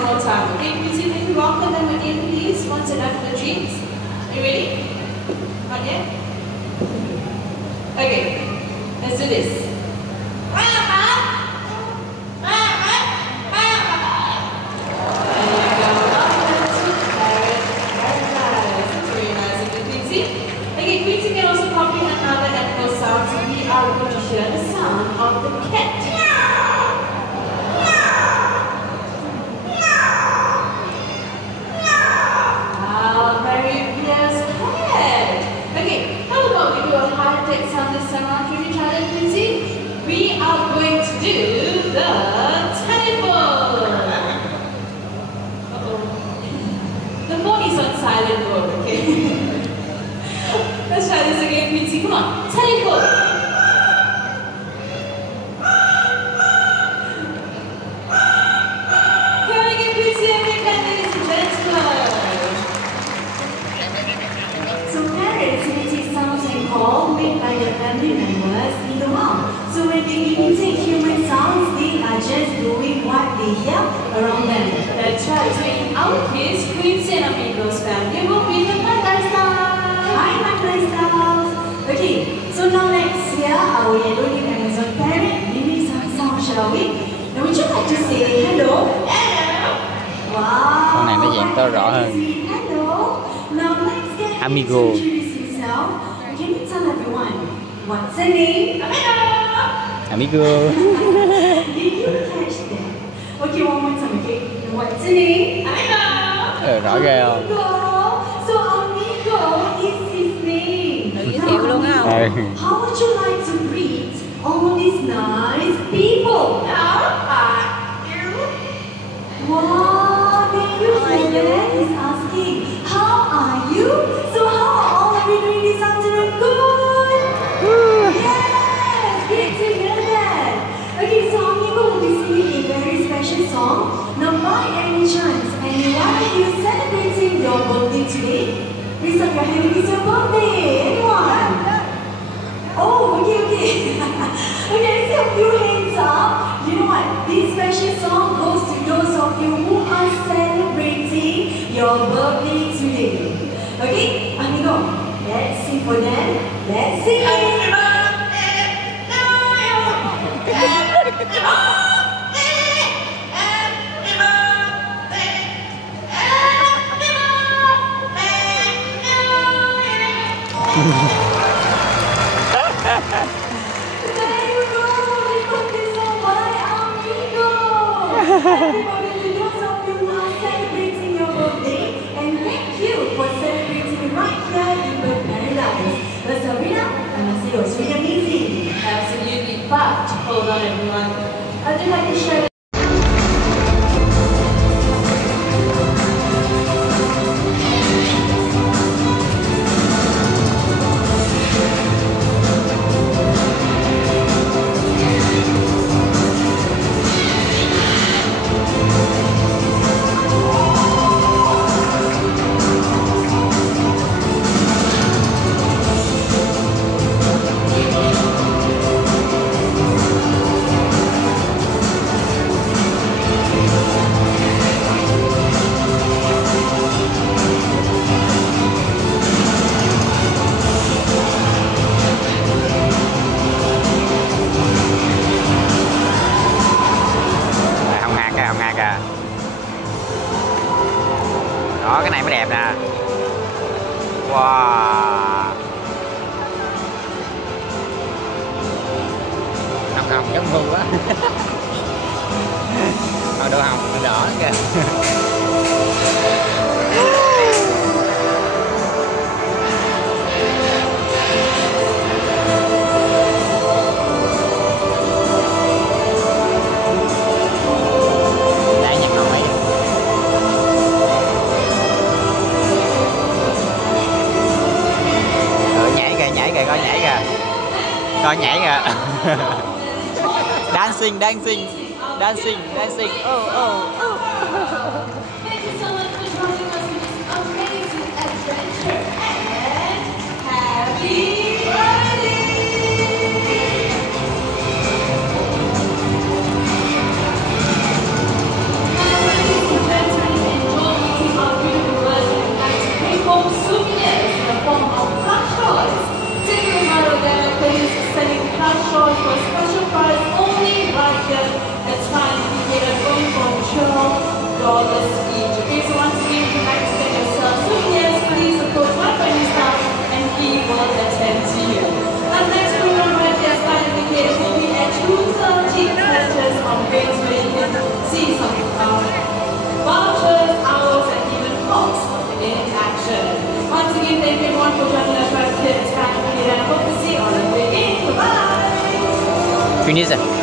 one more time. Okay, Quincy, can you rock them again, please? Once and after the dreams. Are you ready? Not yet? Okay, let's do this. Okay, Quincy can also copy another echo sound, so we are going to hear the sound of the cat. Very blessed cat. Okay, how about we do a high-tech sound this time around? Can you try that, Quincy? We are going to do the telephone. Uh-oh. The phone is on silent mode, okay? Let's try this again, Quincy. Come on, telephone. Come again, Quincy, and make that, ladies and gentlemen. So parents imitate sounds and calls made by their family members in the world. So when they imitate human sounds, they are just doing what they hear around them. That's right. So in our case, Quincy and Amigos family will be the Mandai style. Hi, Mandai styles. Okay, so now let's hear our yellow lip Amazon parrot giving some sound, shall we? Now would you like to say hello? Hello. Wow. Con này nó dạng to rõ hơn. Hello. Now let's get Amigo. to introduce himself. Can you tell everyone what's her name? Amigo. Did you catch that? Okay, one more time, okay? What's her name? Rõ ghê không? Amigo. So Amigo is his name. Thiệu luôn á không? How would you like to greet all these nice people? How are you? Wow, can you hear that? He's asking, how are you? So how are all of you doing this afternoon? Good? Yes, great to hear that. Okay, so Amigo will be singing a very special song. Now by any chance, anyone of you celebrating your birthday today? Raise up your hand if it's your birthday. Anyone? Oh, okay. Okay, I see a few hands up. You know what? This special song goes to those of you who are celebrating your birthday today. Okay, Amigo, let's sing for them. Let's sing. There you go! We put this on by Amigo! Everybody, those of you who are celebrating your birthday, and thank you for celebrating right here in the paradise. Sabrina, I must say it was really amazing. Absolutely, but hold on, everyone. I'd just like to share. Đó, cái này mới đẹp nè. Wow. Hồng giống ngu quá. Thôi đồ hồng nó đỏ kìa. Coi nhảy kìa. Dancing. Oh. Thank you so much for joining us in this amazing adventure and happy birthday! Happy birthday! Finish rồi.